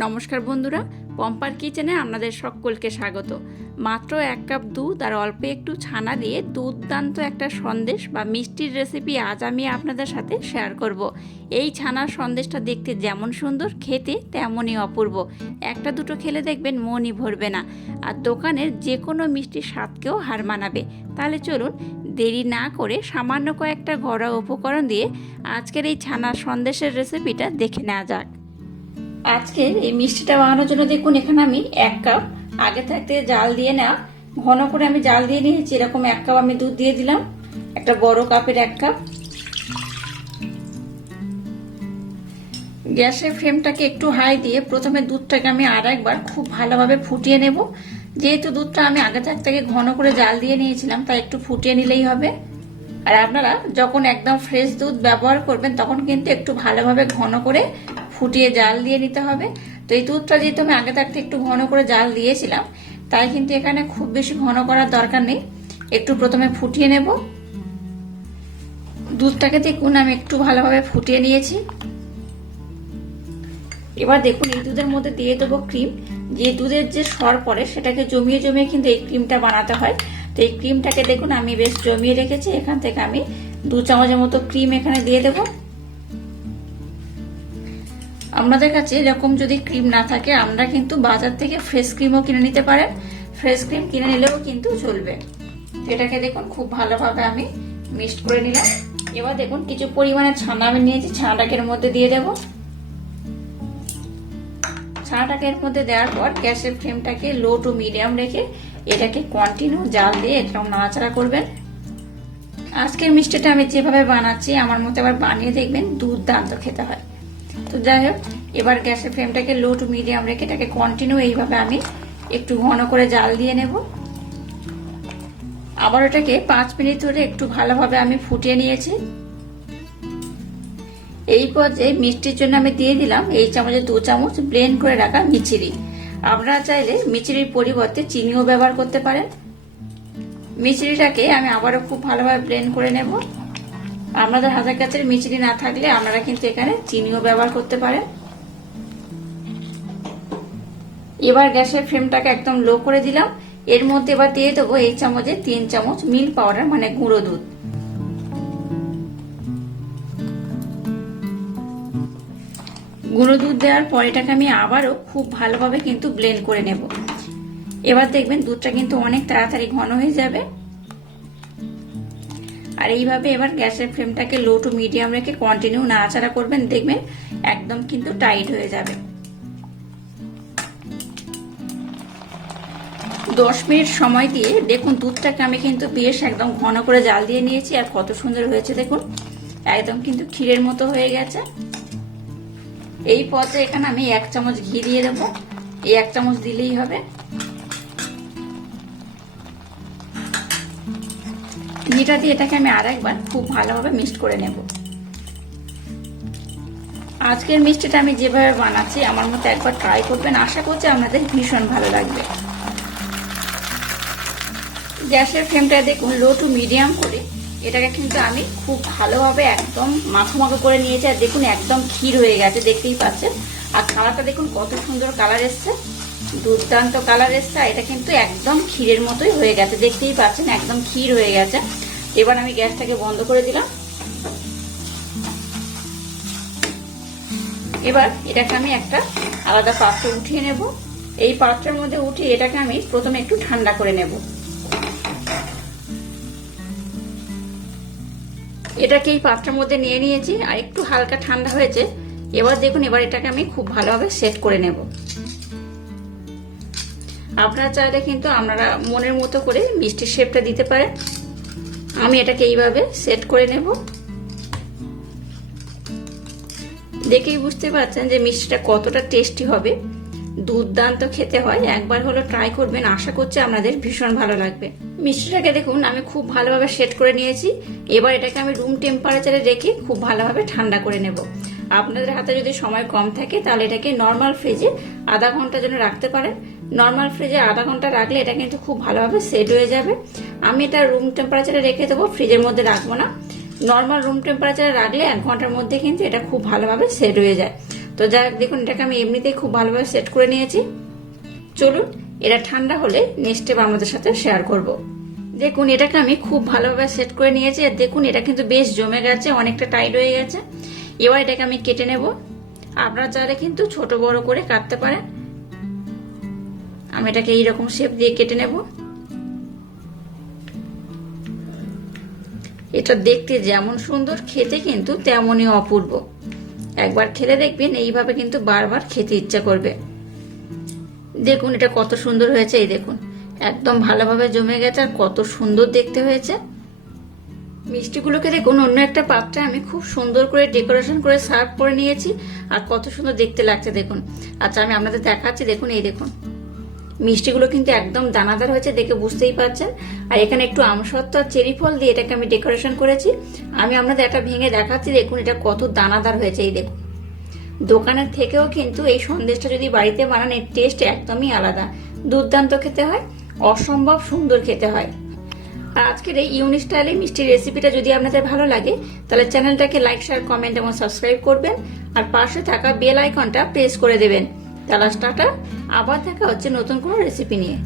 নমস্কার বন্ধুরা, পম্পার কিচেনে আপনাদের সকলকে স্বাগত। মাত্র এক কাপ দুধ আর অল্প একটু ছানা দিয়ে দুর্দান্ত একটা সন্দেশ বা মিষ্টির রেসিপি আজ আমি আপনাদের সাথে শেয়ার করব। এই ছানার সন্দেশটা দেখতে যেমন সুন্দর, খেতে তেমনই অপূর্ব। একটা দুটো খেলে দেখবেন মনই ভরবে না। আর দোকানের যে কোনো মিষ্টির স্বাদকেও হার মানাবে। তাহলে চলুন দেরি না করে সামান্য কয়েকটা ঘরোয়া উপকরণ দিয়ে আজকের এই ছানার সন্দেশের রেসিপিটা দেখে নেওয়া যাক। আজকে এই মিষ্টিটা বানানোর জন্য দেখুন, এখানে আমি এক কাপ, আগে থাকতে জাল দিয়ে না ঘন করে আমি জাল দিয়ে নিয়েছি, এরকম এক কাপ আমি দুধ দিয়ে দিলাম, একটা বড় কাপের এক কাপ। গ্যাসের ফ্লেমটাকে একটু হাই দিয়ে প্রথমে দুধটাকে আমি আর একবার খুব ভালোভাবে ফুটিয়ে নেব। যেহেতু দুধটা আমি আগে থাকতে ঘন করে জাল দিয়ে নিয়েছিলাম, তাই একটু ফুটিয়ে নিলেই হবে। আর আপনারা যখন একদম ফ্রেশ দুধ ব্যবহার করবেন, তখন কিন্তু একটু ভালোভাবে ঘন করে ফুটিয়ে জাল দিয়ে নিতে হবে। তো এই দুধটা যেহেতু আমি আগে থাকতে একটু ঘন করে জাল দিয়েছিলাম, তাই কিন্তু এখানে খুব বেশি ঘন করার দরকার নেই। একটু প্রথমে ফুটিয়ে নেব। দুধটাকে দেখুন, আমি একটু ভালোভাবে ফুটিয়ে নিয়েছি। এবার দেখুন, এই দুধের মধ্যে দিয়ে দেবো ক্রিম। যে দুধের যে সর পড়ে, সেটাকে জমিয়ে জমিয়ে কিন্তু এই ক্রিমটা বানাতে হয়। তো এই ক্রিমটাকে দেখুন, আমি বেশ জমিয়ে রেখেছি। এখান থেকে আমি দু চামচের মতো ক্রিম এখানে দিয়ে দেব। আপনাদের কাছে এরকম যদি ক্রিম না থাকে, আমরা কিন্তু বাজার থেকে ফ্রেশ ক্রিমও কিনে নিতে পারেন। ফ্রেশ ক্রিম কিনে নিলেও কিন্তু চলবে। এটাকে দেখুন, খুব ভালোভাবে আমি মিক্সড করে নিলাম। এবার দেখুন, কিছু পরিমাণে ছানা আমি নিয়েছি। ছানাটাকে এর মধ্যে দিয়ে দেবো। ছানাটাকে এর মধ্যে দেওয়ার পর গ্যাসের ফ্লেমটাকে লো টু মিডিয়াম রেখে এটাকে কন্টিনিউ জাল দিয়ে এরকম নাড়াচাড়া করবেন। আজকের মিষ্টিটা আমি যেভাবে বানাচ্ছি, আমার মতো আবার বানিয়ে দেখবেন, দুর্দান্ত খেতে হয়। তো যাই হোক, এবার গ্যাসের ফ্লেমটাকে লো টু মিডিয়াম রেখে এটাকে কন্টিনিউ এইভাবে আমি একটু ঘন করে জাল দিয়ে নেব। আবার ওটাকে পাঁচ মিনিট ধরে একটু ভালোভাবে আমি ফুটিয়ে নিয়েছি। এই পর্যায়ে মিষ্টির জন্য আমি দিয়ে দিলাম এই চামচে দু চামচ ব্লেন্ড করে রাখা মিচিরি। আপনারা চাইলে মিচিরির পরিবর্তে চিনিও ব্যবহার করতে পারেন। মিচিরিটাকে আমি আবারও খুব ভালোভাবে ব্লেন্ড করে নেব। আপনাদের হাতের কাছে মিচিরি না থাকলে আপনারা কিন্তু এখানে চিনিও ব্যবহার করতে পারেন। এবার গ্যাসের ফ্লেমটাকে একদম লো করে দিলাম। এর মধ্যে এবার দিয়ে দেবো এই চামচে তিন চামচ মিল্ক পাউডার মানে গুঁড়ো দুধ। গুঁড়ো দুধ দেওয়ার পর এটাকে আমি আবারও খুব ভালোভাবে কিন্তু ব্লেন্ড করে নেব। এবার দেখবেন দুধটা কিন্তু অনেক তাড়াতাড়ি ঘন হয়ে যাবে। আর এইভাবে এবার গ্যাসের ফ্লেমটাকে লো টু মিডিয়াম রেখে কন্টিনিউ নাড়াচাড়া করবেন, দেখবেন একদম কিন্তু টাইট হয়ে যাবে। দশ মিনিট সময় দিয়ে দেখুন দুধটাকে আমি কিন্তু বেশ একদম ঘন করে জাল দিয়ে নিয়েছি, আর কত সুন্দর হয়েছে দেখুন। একদম কিন্তু ক্ষীরের মতো হয়ে গেছে। এই পথে এখানে আমি এক চামচ ঘি দিয়ে দেবো। এই এক চামচ দিলেই হবে। ঘিটা দিয়ে এটাকে আমি আর একবার খুব ভালোভাবে মিক্সড করে নেব। আজকের মিষ্টিটা আমি যেভাবে বানাচ্ছি, আমার মতো একবার ট্রাই করবেন। আশা করছি আপনাদের ভীষণ ভালো লাগবে। গ্যাসের ফ্লেমটা দেখুন লো টু মিডিয়াম করে। এটাকে কিন্তু আমি খুব ভালোভাবে একদম মাখো মাখো করে নিয়েছি। আর দেখুন, একদম ক্ষীর হয়ে গেছে, দেখতেই পাচ্ছেন। আর কালারটা দেখুন, কত সুন্দর কালার এসছে। দুর্দান্ত কালার এসছে এটা কিন্তু একদম ক্ষীরের মতোই হয়ে গেছে, দেখতেই পাচ্ছেন, একদম ক্ষীর হয়ে গেছে। এবার আমি গ্যাসটাকে বন্ধ করে দিলাম। এবার এটাকে আমি একটা আলাদা পাত্র উঠিয়ে নেব। এই পাত্রের মধ্যে উঠিয়ে এটাকে আমি প্রথমে একটু ঠান্ডা করে নেব। এটাকে এই পাত্রের মধ্যে নিয়ে নিয়েছি, আর একটু হালকা ঠান্ডা হয়েছে। এবার দেখুন, এবার এটাকে আমি খুব ভালোভাবে সেট করে নেব। আপনারা চাইলে কিন্তু আপনারা মনের মতো করে মিষ্টির শেপটা দিতে পারেন। আমি এটাকে এইভাবে সেট করে নেব। দেখেই বুঝতে পারছেন যে মিষ্টিটা কতটা টেস্টি হবে। দুর্দান্ত খেতে হয়। একবার হলো ট্রাই করবেন। আশা করছি আপনাদের ভীষণ ভালো লাগবে। মিষ্টিটাকে দেখুন, আমি খুব ভালোভাবে সেট করে নিয়েছি। এবার এটাকে আমি রুম টেম্পারেচারে রেখে খুব ভালোভাবে ঠান্ডা করে নেব। আপনাদের হাতে যদি সময় কম থাকে, তাহলে এটাকে নর্মাল ফ্রিজে আধা ঘণ্টার জন্য রাখতে পারেন। নর্মাল ফ্রিজে আধা ঘণ্টা রাখলে এটা কিন্তু খুব ভালোভাবে সেট হয়ে যাবে। আমি এটা রুম টেম্পারেচারে রেখে দেবো ফ্রিজের মধ্যে রাখব না। নর্মাল রুম টেম্পারেচারে রাখলে এক ঘণ্টার মধ্যে কিন্তু এটা খুব ভালোভাবে সেট হয়ে যায়। তো যাই দেখুন, এটাকে আমি এমনিতেই খুব ভালোভাবে সেট করে নিয়েছি। চলুন, এটা ঠান্ডা হলে নেক্সট স্টেপ আমাদের সাথে শেয়ার করব। দেখুন, এটাকে আমি খুব ভালোভাবে সেট করে নিয়েছি। আর দেখুন, এটা কিন্তু বেশ জমে গেছে, অনেকটা টাইট হয়ে গেছে। এবার এটাকে আমি কেটে নেব। আপনারা চাইলে কিন্তু ছোট বড় করে কাটতে পারেন। আমি এটাকে এইরকম শেপ দিয়ে কেটে নেব। এটা দেখতে যেমন সুন্দর, খেতে কিন্তু তেমনই অপূর্ব। একবার খেলে দেখবেন এইভাবে কিন্তু বারবার খেতে ইচ্ছা করবে। দেখুন এটা কত সুন্দর হয়েছে, এই দেখুন। একদম ভালোভাবে জমে গেছে আর কত সুন্দর দেখতে হয়েছে। মিষ্টিগুলোকে দেখুন, অন্য একটা পাত্রে আমি খুব সুন্দর করে ডেকোরেশন করে সার্ভ করে নিয়েছি। আর কত সুন্দর দেখতে লাগছে, দেখুন। আচ্ছা আমি আপনাদের দেখাচ্ছি, দেখুন, এই দেখুন। মিষ্টিগুলো কিন্তু একদম দানাদার হয়েছে, দেখে বুঝতেই পারছেন। আর এখানে একটু আমসত্ব আর চেরি ফল দিয়ে এটাকে আমি ডেকোরেশন করেছি। আমি আপনাদের একটা ভেঙে দেখাচ্ছি, দেখুন এটা কত দানাদার হয়েছে, এই দেখুন। দোকানের থেকেও কিন্তু এই সন্দেশটা যদি বাড়িতে বানান, এর টেস্ট একদমই আলাদা। দুর্দান্ত খেতে হয়, অসম্ভব সুন্দর খেতে হয়। আর আজকের এই ইউনিক স্টাইলে মিষ্টির রেসিপিটা যদি আপনাদের ভালো লাগে, তাহলে চ্যানেলটাকে লাইক শেয়ার কমেন্ট এবং সাবস্ক্রাইব করবেন। আর পাশে থাকা বেল আইকনটা প্রেস করে দেবেন। তাহলে টাটা আবার দেখা হচ্ছে নতুন কোনো রেসিপি নিয়ে।